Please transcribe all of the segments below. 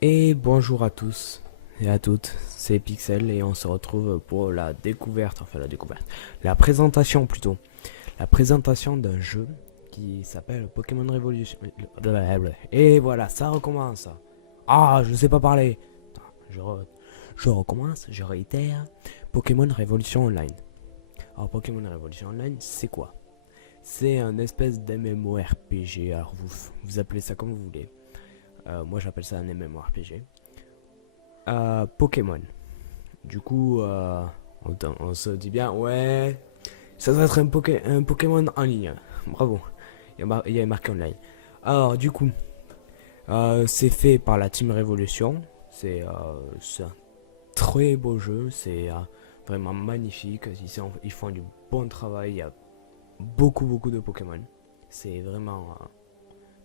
Et bonjour à tous et à toutes, c'est Pixel et on se retrouve pour la découverte, la présentation plutôt, la présentation d'un jeu qui s'appelle Pokémon Révolution. Et voilà, ça recommence. Ah, je sais pas parler. Attends, je recommence, je réitère. Pokémon Révolution Online. Alors Pokémon Révolution Online, c'est quoi? C'est un espèce d'MMORPG, alors vous appelez ça comme vous voulez. Moi j'appelle ça un MMORPG. Pokémon. Du coup, on se dit bien, ouais, ça doit être un Pokémon en ligne. Bravo, il y a marqué online. Alors, du coup, c'est fait par la Team Révolution. C'est un très beau jeu, c'est vraiment magnifique. Ils font du bon travail, il y a beaucoup de Pokémon. C'est vraiment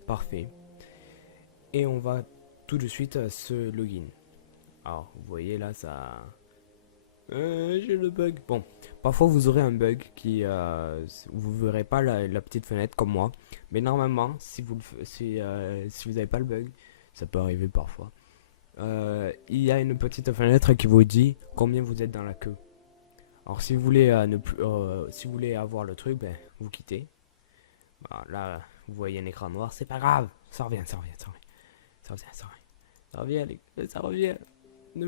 parfait. Et on va tout de suite se login. Alors, vous voyez là, ça... j'ai le bug. Bon, parfois vous aurez un bug qui... vous verrez pas la petite fenêtre comme moi. Mais normalement, si vous n'avez pas le bug, ça peut arriver parfois. Il y a une petite fenêtre qui vous dit combien vous êtes dans la queue. Alors si vous voulez si vous voulez avoir le truc, ben, vous quittez. Voilà, là, vous voyez un écran noir, c'est pas grave. Ça revient, ça revient, ça revient. Ça revient, ça revient. Ça revient, ça revient. Ne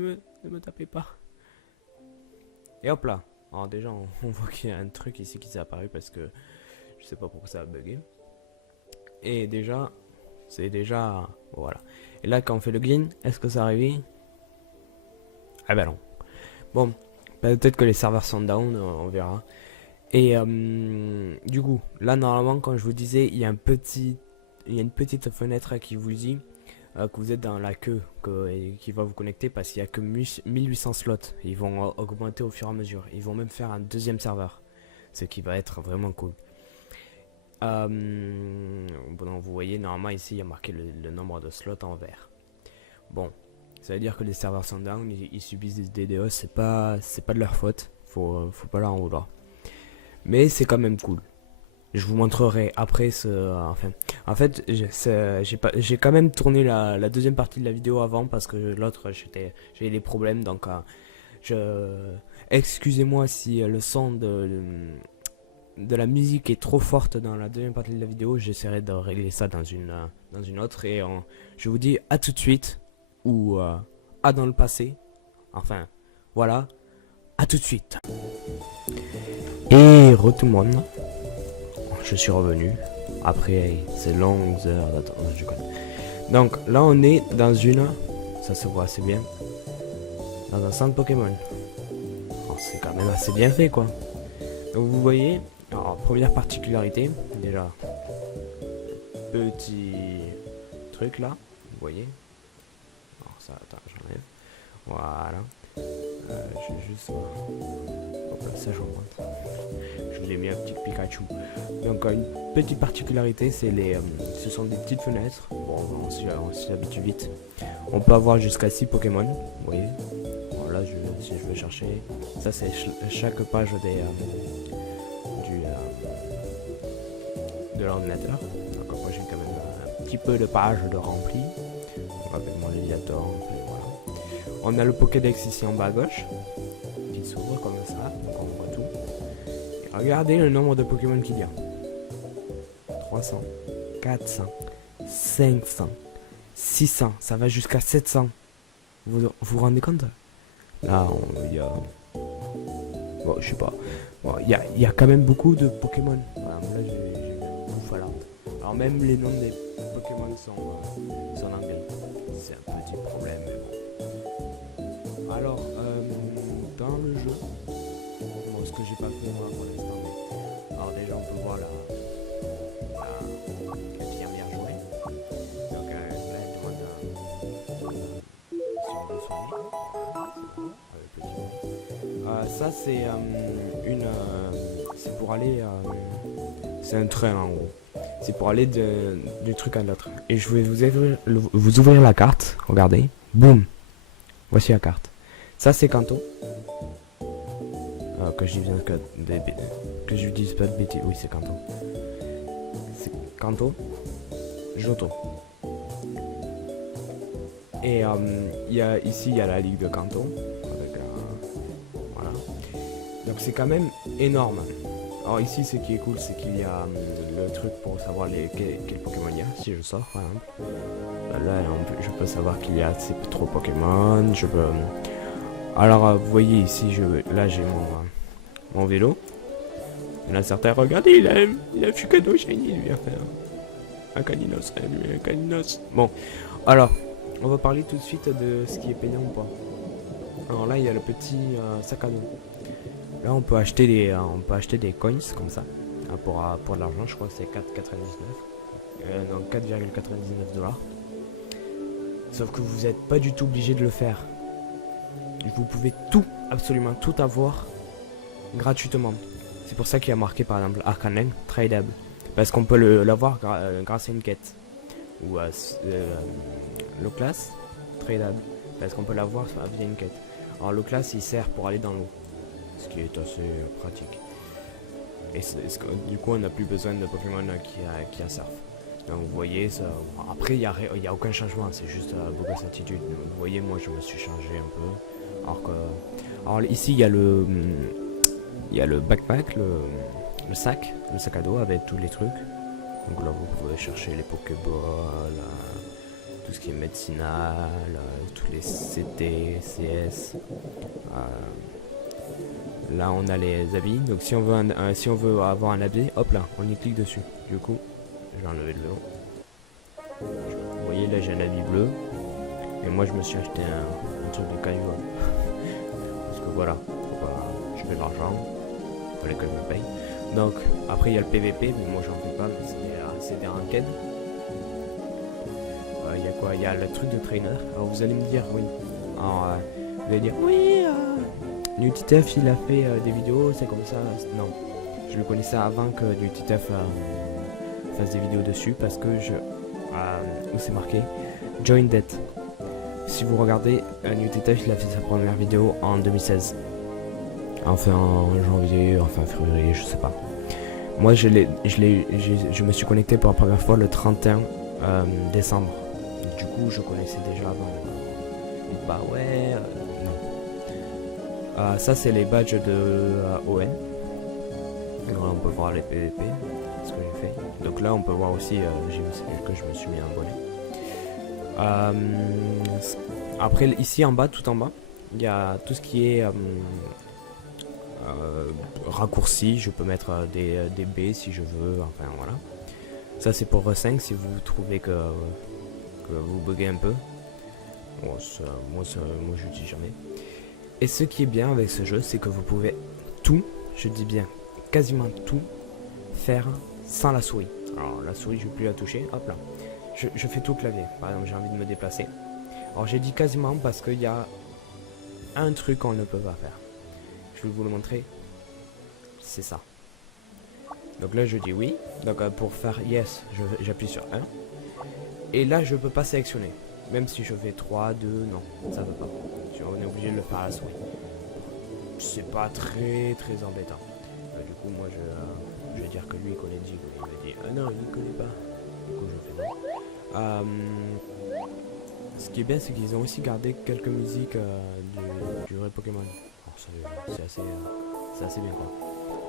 me tapez pas. Et hop là. Alors déjà, on voit qu'il y a un truc ici qui s'est apparu parce que je sais pas pourquoi ça a bugué. Et déjà, c'est déjà... Voilà. Et là, quand on fait le login, est-ce que ça arrive? Ah bah non. Bon, peut-être que les serveurs sont down, on verra. Et du coup, là, normalement, quand je vous disais, il y a une petite fenêtre qui vous dit que vous êtes dans la queue qui va vous connecter parce qu'il n'y a que 1800 slots. Ils vont augmenter au fur et à mesure. Ils vont même faire un deuxième serveur, ce qui va être vraiment cool. Bon, vous voyez, normalement ici il y a marqué le nombre de slots en vert. Bon, ça veut dire que les serveurs sont down, ils subissent des DDoS, c'est pas de leur faute, faut pas leur en vouloir. Mais c'est quand même cool. Je vous montrerai après enfin, en fait, j'ai quand même tourné la deuxième partie de la vidéo avant parce que l'autre, j'ai des problèmes. Donc, excusez-moi si le son de la musique est trop forte dans la deuxième partie de la vidéo. J'essaierai de régler ça dans une autre. Et je vous dis à tout de suite ou à dans le passé. Enfin, voilà, à tout de suite. Et re tout le monde. Je suis revenu après ces longues heures d'attente. Donc là on est dans ça se voit assez bien, dans un centre Pokémon. C'est quand même assez bien fait quoi. Donc vous voyez, alors première particularité, déjà, petit truc là, vous voyez. Alors ça, attends, j'enlève. Voilà. Je vais juste... Hop là, ça je remonte. Je vous ai mis un petit Pikachu. Donc une petite particularité, ce sont des petites fenêtres. Bon, on s'y habitue vite. On peut avoir jusqu'à 6 Pokémon. Vous voyez. Bon, là, si je veux chercher, ça c'est chaque page de l'ordinateur. Donc moi j'ai quand même un petit peu de pages de rempli. Avec mon navigateur. Voilà. On a le Pokédex ici en bas à gauche. Qui s'ouvre comme ça. Donc on voit tout. Et regardez le nombre de Pokémon qu'il y a. 300, 400, 500, 600, ça va jusqu'à 700. Vous vous rendez compte? Là, il y a... Bon, je sais pas. Bon, il y a quand même beaucoup de Pokémon. Voilà, là, j'ai bouffe à l'art. Alors même les noms des Pokémon sont en anglais. C'est un petit problème, mais bon. Alors, dans le jeu, bon, ce que j'ai pas fait moi pour l'instant, mais... Alors déjà, on peut voir la infirmière jouer. Donc là, elle demande si on veut soigner. Ça, c'est c'est pour aller... c'est un train en gros. C'est pour aller du truc à l'autre. Et je vais vous ouvrir la carte. Regardez. Boum. Voici la carte. Ça, c'est Kanto. Que je dise pas de bêtises. Oui, c'est Kanto. C'est Kanto. Johto. Et ici, il y a la Ligue de Canton. Avec, voilà. Donc c'est quand même énorme. Alors ici, ce qui est cool, c'est qu'il y a le truc pour savoir quel Pokémon il y a. Si je sors, par exemple. Là, je peux savoir qu'il y a trop Pokémon. Je peux... Alors, vous voyez ici, là, j'ai mon vélo. Il y en a certains, regardez, il a un Fucado Shiny, lui, à faire. Un Caninos, lui, un Caninos. Bon, alors, on va parler tout de suite de ce qui est payant ou pas. Alors là, il y a le petit sac à dos. Là, on peut acheter des coins comme ça. Pour de l'argent, je crois que c'est 4,99. Non, 4,99 $. Sauf que vous n'êtes pas du tout obligé de le faire. Vous pouvez tout, absolument tout avoir gratuitement. C'est pour ça qu'il y a marqué par exemple Arcanine tradable. Parce qu'on peut l'avoir grâce à une quête. Ou le class tradable. Parce qu'on peut l'avoir via une quête. Alors le class il sert pour aller dans l'eau. Ce qui est assez pratique. Et du coup on n'a plus besoin de Pokémon qui a surf. Donc vous voyez ça. Après il n'y a aucun changement. C'est juste beaucoup d'attitude. Vous voyez moi je me suis changé un peu. Alors ici il y a le backpack, le sac à dos avec tous les trucs. Donc là vous pouvez chercher les Pokéballs, tout ce qui est médicinal, tous les CT, CS. Là on a les habits. Donc si on veut avoir un habit, hop là, on y clique dessus. Du coup, je vais enlever le vélo. Vous voyez là j'ai un habit bleu. Et moi je me suis acheté un truc de caillou. Parce que voilà, je fais de l'argent. Fallait que je me paye. Donc après il y a le PVP, mais moi j'en fais pas, c'est des ranked. Il y a quoi? Il y a le truc de trainer. Alors vous allez me dire oui. Alors vous allez dire oui, NewTitef il a fait des vidéos, c'est comme ça. Non, je le connaissais avant que NewTitef fasse des vidéos dessus parce que où c'est marqué Join Debt. Si vous regardez, NewTitef il a fait sa première vidéo en 2016. Enfin en janvier, enfin février, je sais pas. Moi je me suis connecté pour la première fois le 31 décembre. Du coup je connaissais déjà avant. Bah ouais, non. Ça c'est les badges de ON. Alors, là, on peut voir les PVP, ce que j'ai fait. Donc là on peut voir aussi que je me suis mis un bonnet. Après ici en bas, tout en bas, il y a tout ce qui est raccourci. Je peux mettre des B si je veux, enfin voilà. Ça c'est pour 5 si vous trouvez que vous buguez un peu. Bon, moi je dis jamais. Et ce qui est bien avec ce jeu, c'est que vous pouvez tout, je dis bien quasiment tout, faire sans la souris. Alors la souris je ne vais plus la toucher, hop là. Je fais tout le clavier, par exemple j'ai envie de me déplacer. Alors j'ai dit quasiment parce qu'il y a un truc qu'on ne peut pas faire. Je vais vous le montrer. C'est ça. Donc là je dis oui. Donc pour faire yes, j'appuie sur 1. Et là je peux pas sélectionner. Même si je fais 3, 2, non, ça veut pas. On est obligé de le faire à la souris. C'est pas très embêtant. Du coup moi je vais dire que lui il connaît Dig. Il me dit ah non il connaît pas. Du coup je fais non. Ce qui est bien c'est qu'ils ont aussi gardé quelques musiques du vrai Pokémon. C'est assez bien quoi.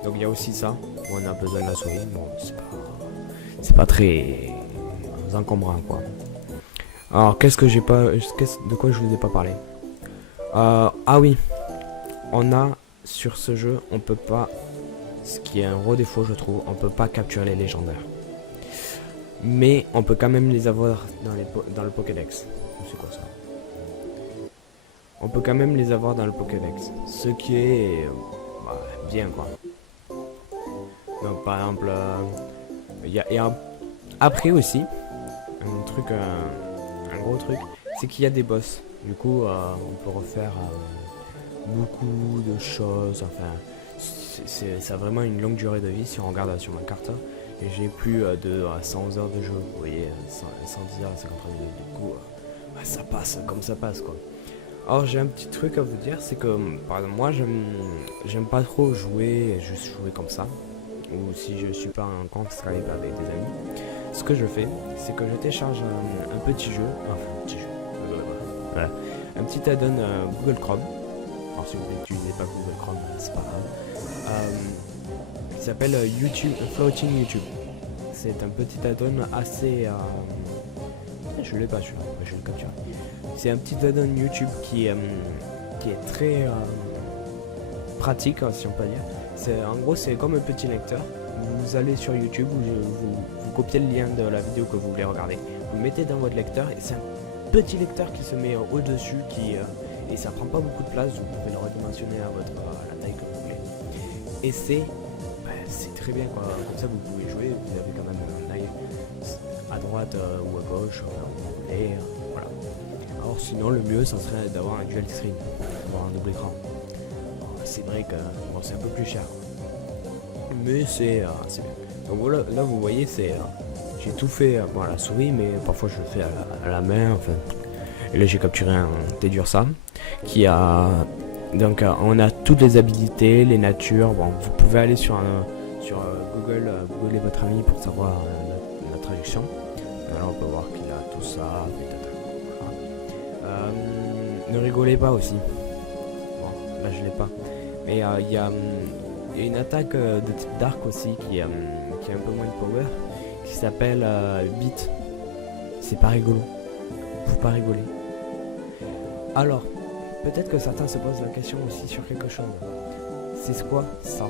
Donc il y a aussi ça, on a besoin de la souris, bon c'est pas très encombrant quoi. Alors qu'est-ce que j'ai pas, de quoi je vous ai pas parlé? Ah oui, on a sur ce jeu, on peut pas, ce qui est un gros défaut je trouve, on peut pas capturer les légendaires. Mais on peut quand même les avoir dans le Pokédex. C'est quoi ça? On peut quand même les avoir dans le Pokédex, ce qui est bien quoi. Donc par exemple, après aussi, un gros truc, c'est qu'il y a des boss. Du coup, on peut refaire beaucoup de choses. Enfin, ça a vraiment une longue durée de vie si on regarde sur ma carte. Et j'ai plus de 111 heures de jeu. Vous voyez, 110 heures, 53 minutes. Du coup, ça passe comme ça passe quoi. Alors j'ai un petit truc à vous dire, c'est que par exemple moi j'aime pas trop jouer, juste jouer comme ça. Ou si je suis pas en compte Skype avec des amis. Ce que je fais, c'est que je télécharge un petit jeu, enfin un petit jeu, un petit add-on Google Chrome. Alors si vous n'utilisez pas Google Chrome, c'est pas grave. Qui s'appelle YouTube, Floating YouTube. C'est un petit add-on assez... je l'ai pas celui-là, je vais le capturer. C'est un petit add-on YouTube qui est très pratique, si on peut dire. En gros, c'est comme un petit lecteur. Vous allez sur YouTube, vous copiez le lien de la vidéo que vous voulez regarder. Vous le mettez dans votre lecteur et c'est un petit lecteur qui se met au-dessus et ça prend pas beaucoup de place. Vous pouvez le redimensionner à la taille que vous voulez. Et c'est très bien quoi. Comme ça vous pouvez jouer, vous avez quand même un œil à droite ou à gauche, et voilà. Alors sinon le mieux ça serait d'avoir un dual screen, d'avoir un double écran. C'est vrai que bon, c'est un peu plus cher, mais c'est bien. Donc voilà, là vous voyez j'ai tout fait à la souris, mais parfois je le fais à la main. Enfin, et là j'ai capturé un Tedursa qui a donc on a toutes les habilités, les natures. Bon, vous pouvez aller sur Google, Google est votre ami pour savoir la traduction. Alors on peut voir qu'il a tout ça. Ne rigolez pas aussi. Bon, là je l'ai pas. Mais il y a une attaque de type Dark aussi qui a un peu moins de power, qui s'appelle Beat. C'est pas rigolo. Faut pas rigoler. Alors, peut-être que certains se posent la question aussi sur quelque chose. C'est quoi ça?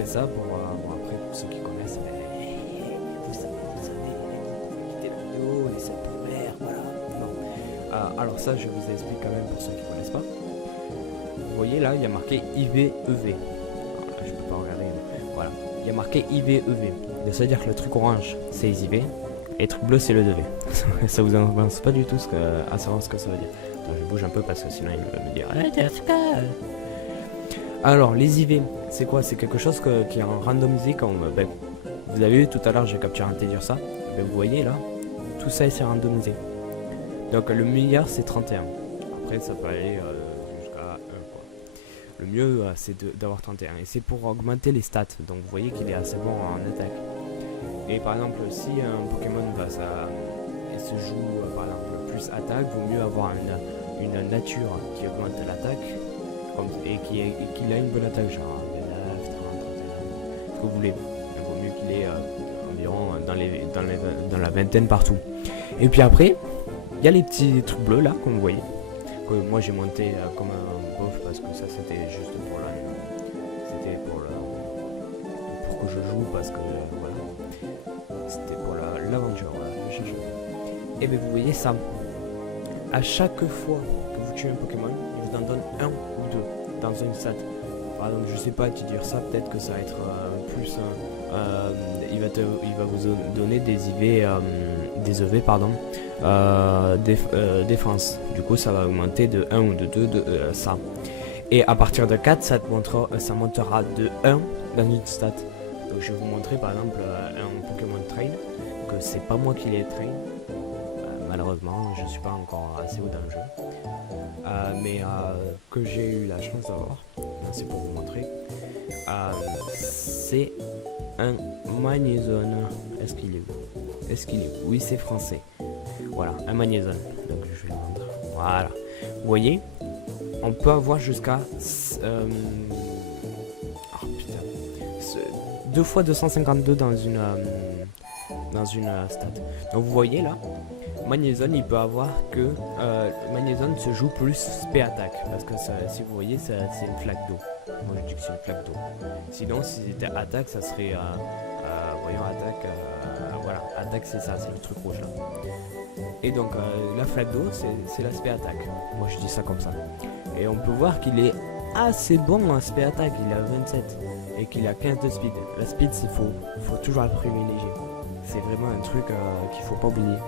Et ça, bon, après, pour ceux qui connaissent, vous savez, quittez la vidéo, laissez le pouce vert, voilà. Non. Alors ça, je vous explique quand même pour ceux qui connaissent pas. Vous voyez là, il y a marqué IVEV. Alors, je peux pas regarder. Voilà, il y a marqué IVEV. Ça veut dire que le truc orange, c'est les IV, et le truc bleu, c'est le 2V. Ça vous avance pas du tout à savoir ce que ça veut dire. Donc, je bouge un peu parce que sinon il va me dire. Alors, les IV, c'est quoi? C'est quelque chose qui est en randomisé comme... vous avez vu tout à l'heure, j'ai capturé un Tedursa. Vous voyez là, tout ça c'est randomisé. Donc le meilleur c'est 31. Après ça peut aller jusqu'à 1 quoi. Le mieux c'est d'avoir 31. Et c'est pour augmenter les stats. Donc vous voyez qu'il est assez bon en attaque. Et par exemple si un Pokémon il se joue par exemple plus attaque, vaut mieux avoir une nature qui augmente l'attaque et qu'il a une bonne attaque, genre 9, 30, 31, ce que vous voulez. Il vaut mieux qu'il ait environ dans la vingtaine partout. Et puis après, il y a les petits trucs bleus là, comme vous voyez. Que moi j'ai monté comme un bof parce que ça c'était juste pour pour que je joue parce que voilà. C'était pour l'aventure, voilà, je cherche. Et bien vous voyez ça. À chaque fois que vous tuez un Pokémon, il vous en donne un ou deux dans une stat. Par exemple, je sais pas te dire ça, peut-être que ça va être plus. Il va vous donner des EV pardon, défense. Du coup, ça va augmenter de 1 ou de 2 de ça. Et à partir de 4, ça montera de 1 dans une stat. Donc je vais vous montrer par exemple un Pokémon Train, que c'est pas moi qui l'ai train. Malheureusement, je suis pas encore assez haut dans le jeu. Mais que j'ai eu la chance d'avoir. C'est pour vous montrer. C'est un Magnézone. Est-ce qu'il est où? Oui, c'est français. Voilà, un Magnézone. Donc je vais le montrer. Voilà. Vous voyez, on peut avoir jusqu'à 2 fois 252 dans une stat. Donc vous voyez là, Magnézone il peut avoir que Magnézone se joue plus spé attaque parce que si vous voyez c'est une flaque d'eau. Moi je dis que c'est une flaque d'eau. Sinon si c'était attaque ça serait voyons attaque voilà, attaque c'est ça, c'est le truc rouge là. Et donc la flaque d'eau c'est l'aspect attaque. Moi je dis ça comme ça. Et on peut voir qu'il est assez bon en aspect attaque, il a 27 et qu'il a 15 de speed. La speed il faut toujours la privilégier. C'est vraiment un truc qu'il faut pas oublier.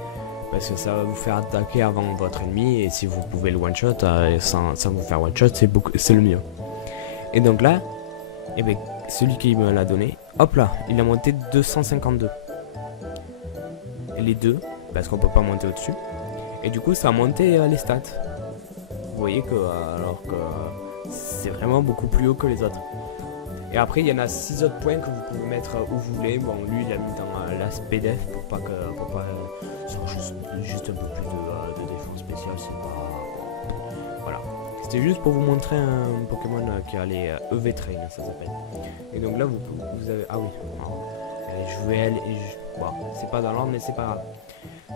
Parce que ça va vous faire attaquer avant votre ennemi. Et si vous pouvez le one shot sans vous faire one shot, c'est le mieux. Et donc là, eh ben, celui qui me l'a donné, hop là, il a monté 252. Et les deux, parce qu'on peut pas monter au-dessus. Et du coup ça a monté les stats. Vous voyez que alors que c'est vraiment beaucoup plus haut que les autres. Et après il y en a 6 autres points que vous pouvez mettre où vous voulez. Bon lui il a mis dans l'aspect def pour pas juste un peu plus de défense spéciale, C'était juste pour vous montrer un Pokémon qui a les EV Train, ça s'appelle. Et donc là, vous avez... Ah oui, alors, je vais aller... Bon, c'est pas dans l'ordre, mais c'est pas grave.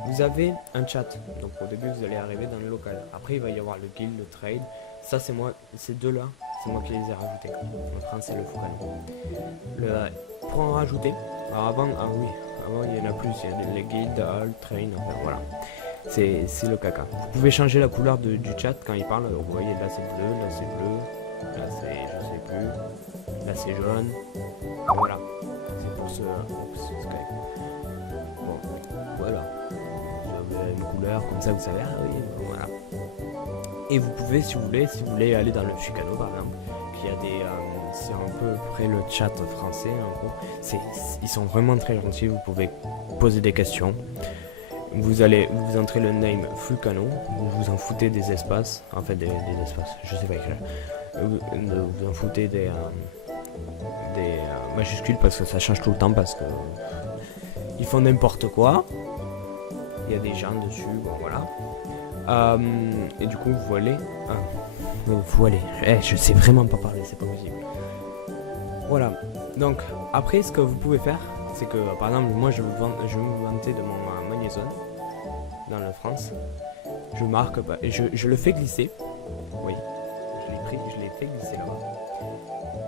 Vous avez un chat. Donc au début, vous allez arriver dans le local. Après, il va y avoir le guild, le trade. Ça, c'est moi. Ces deux-là, c'est moi qui les ai rajoutés. Le prince et le Foucan. Pour en rajouter... Alors avant, ah oui, avant il y en a plus. Il y a les guilds, le train, enfin voilà. C'est le caca. Vous pouvez changer la couleur du chat quand il parle. Vous voyez, là c'est bleu, là c'est bleu, là c'est je sais plus, là c'est jaune. Et voilà. C'est pour ce Skype. Bon, voilà. Vous avez une couleur comme ça, vous savez. Ah oui, bon, voilà. Et vous pouvez, si vous voulez aller dans le Chicano par exemple, qui a des, c'est un peu près le chat français en gros. Ils sont vraiment très gentils. Vous pouvez poser des questions. Vous entrez le name Fulcano, vous en foutez des espaces, en fait des espaces, je sais pas écrire. Vous en foutez des majuscules parce que ça change tout le temps parce que ils font n'importe quoi. Il y a des gens dessus, bon voilà. Et du coup je sais vraiment pas parler, c'est pas possible. Voilà. Donc après ce que vous pouvez faire, c'est que par exemple moi je vais me vanter de mon magnézone dans le France. Je marque pas et je le fais glisser. Oui, je l'ai fait glisser là-bas.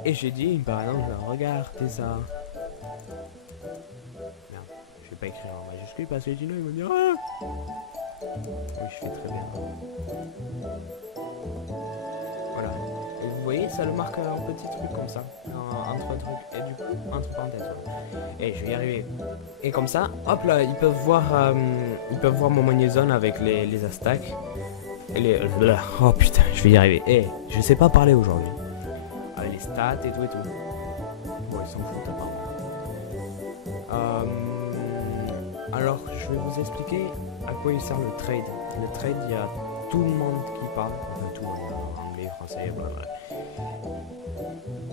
Et j'ai dit par exemple, regardez ça. Merde, je vais pas écrire en majuscule parce que sinon ils vont dire ah. Oui, je fais très bien. Voilà. Et vous voyez, ça le marque en petit truc comme ça, entre un truc et du coup entre parenthèses. Voilà. Et je vais y arriver. Et comme ça, hop là, ils peuvent voir mon magnézone avec les Aztèques. Et oh putain, je vais y arriver. Et je sais pas parler aujourd'hui. Avec les stats et tout et tout. Bon, ils s'en foutent apparemment. Alors, je vais vous expliquer à quoi il sert le trade. Le trade, il y a tout le monde qui parle. Tout le monde, anglais, français, blablabla.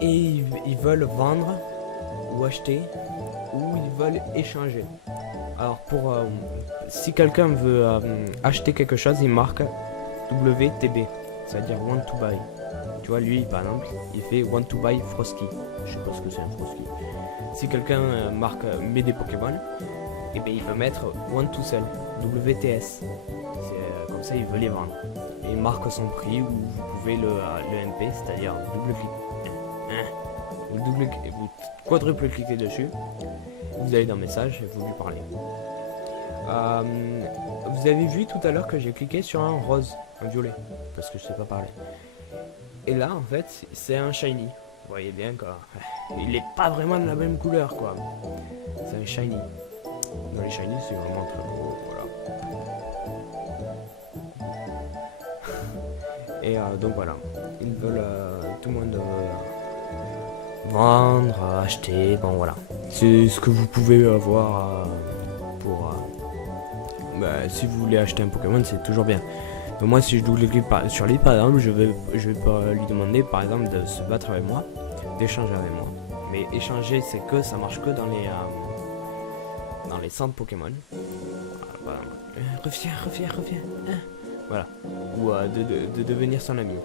Et ils veulent vendre ou acheter ou ils veulent échanger. Alors si quelqu'un veut acheter quelque chose, il marque WTB, c'est-à-dire want to buy. Tu vois, lui par exemple, il fait want to buy Frosky. Je sais pas ce que c'est un Frosky. Si quelqu'un marque met des Pokémon, et bien il peut mettre want to sell, WTS. Comme ça il veut les vendre. Et il marque son prix ou vous pouvez le MP, c'est-à-dire double clic. Vous quadruple cliquez dessus, vous allez dans message et vous lui parlez. Vous avez vu tout à l'heure que j'ai cliqué sur un rose, un violet, parce que je sais pas parler. Et là en fait c'est un shiny. Vous voyez bien quoi. Il est pas vraiment de la même couleur quoi. C'est un shiny. Dans les shiny c'est vraiment très beau, voilà. Et donc voilà. Ils veulent tout le monde vendre, acheter, bon voilà. C'est ce que vous pouvez avoir pour... si vous voulez acheter un Pokémon, c'est toujours bien. Donc moi, si je double-clique sur lui, par exemple, je vais pas lui demander, par exemple, de se battre avec moi, d'échanger avec moi. Mais échanger, c'est que ça marche que dans les centres Pokémon. Voilà, reviens. Voilà. Ou de devenir son ami.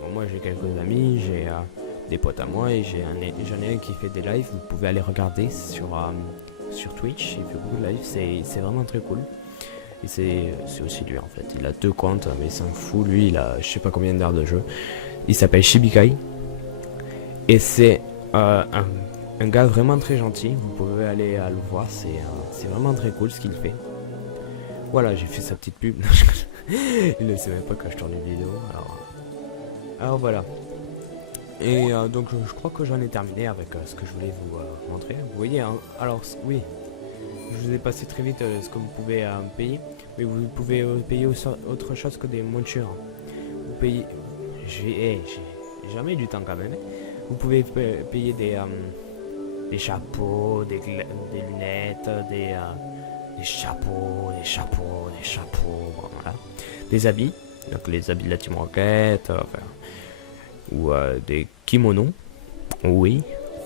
Bon, moi, j'ai quelques amis, j'ai... des potes à moi et j'en ai un qui fait des lives. Vous pouvez aller regarder sur Twitch, il fait beaucoup de lives, c'est vraiment très cool. Et c'est aussi lui en fait, il a 2 comptes mais il s'en fout, lui il a je sais pas combien d'heures de jeu. Il s'appelle Shibikai et c'est un gars vraiment très gentil. Vous pouvez aller le voir, c'est vraiment très cool ce qu'il fait. Voilà, j'ai fait sa petite pub. Il ne sait même pas que je tourne une vidéo, alors voilà. Et donc je crois que j'en ai terminé avec ce que je voulais vous montrer. Vous voyez, hein, alors oui, je vous ai passé très vite ce que vous pouvez payer, mais vous pouvez payer autre chose que des montures. Vous payez, j'ai jamais eu du temps quand même. Vous pouvez payer des chapeaux, des lunettes, des chapeaux, voilà. Des habits, donc les habits de la Team Rocket, enfin... ou des kimonos, oui,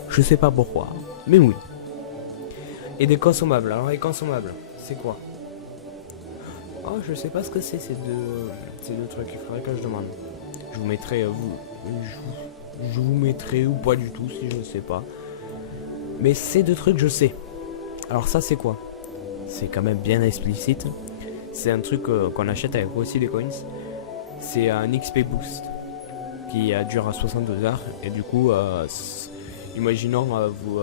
je sais pas pourquoi, mais oui. Et des consommables. Alors les consommables, c'est quoi? Oh, je sais pas ce que c'est ces deux trucs, il faudrait que je demande. Je vous mettrai, je vous mettrai ou pas du tout si je ne sais pas. Mais ces deux trucs, je sais. Alors ça, c'est quoi? C'est quand même bien explicite. C'est un truc qu'on achète avec aussi des coins. C'est un XP boost qui dure à 62 heures. Et du coup, imaginons vous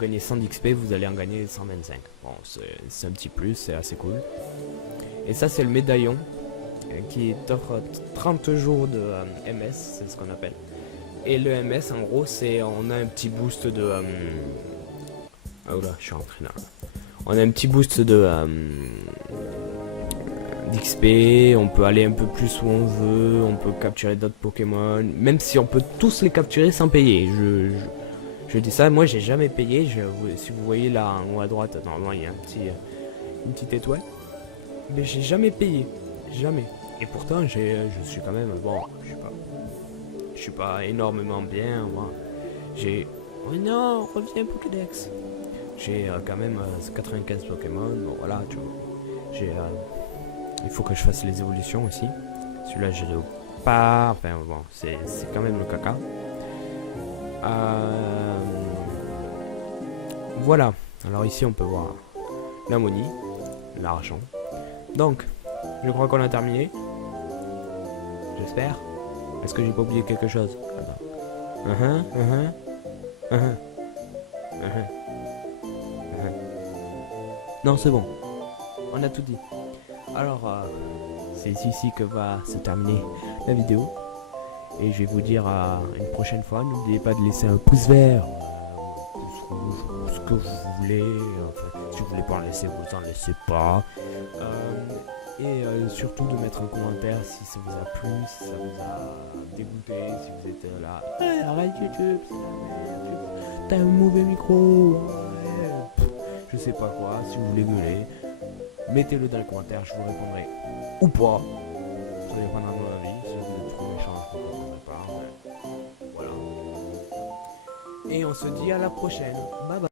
gagnez 100 d'XP, vous allez en gagner 125. Bon, c'est un petit plus, c'est assez cool. Et ça, c'est le médaillon qui t'offre 30 jours de MS, c'est ce qu'on appelle. Et le MS, en gros, c'est on a un petit boost de... oh là, je suis rentré là. On a un petit boost de d'XP, on peut aller un peu plus où on veut, on peut capturer d'autres Pokémon, même si on peut tous les capturer sans payer. Je dis ça, moi j'ai jamais payé. Si vous voyez là en haut à droite, normalement il y a une petite étoile, mais j'ai jamais payé, jamais. Et pourtant je suis quand même bon, je suis pas énormément bien. Moi, j'ai oh non, reviens Pokédex. J'ai quand même 95 Pokémon. Bon voilà, tu vois. J'ai il faut que je fasse les évolutions aussi. Celui-là, je l'ai pas. Enfin, bon, c'est quand même le caca. Voilà. Alors ici, on peut voir la monnaie, l'argent. Donc, je crois qu'on a terminé. J'espère. Est-ce que j'ai pas oublié quelque chose? Non, c'est bon. On a tout dit. Alors, c'est ici que va se terminer la vidéo. Et je vais vous dire à une prochaine fois. N'oubliez pas de laisser un pouce vert, pouce rouge, ce que vous voulez. Enfin, si vous voulez pas en laisser, vous en laissez pas. Et surtout de mettre un commentaire si ça vous a plu, si ça vous a dégoûté, si vous êtes là. Hey, arrête YouTube, c'est la merde. T'as un mauvais micro. Ouais. Je sais pas quoi. Si vous voulez gueuler, mettez-le dans les commentaires, je vous répondrai ou pas. Ça dépendra de mon avis. Si vous êtes trop méchant, je ne répondrai pas. Mais voilà. Et on se dit à la prochaine. Bye bye.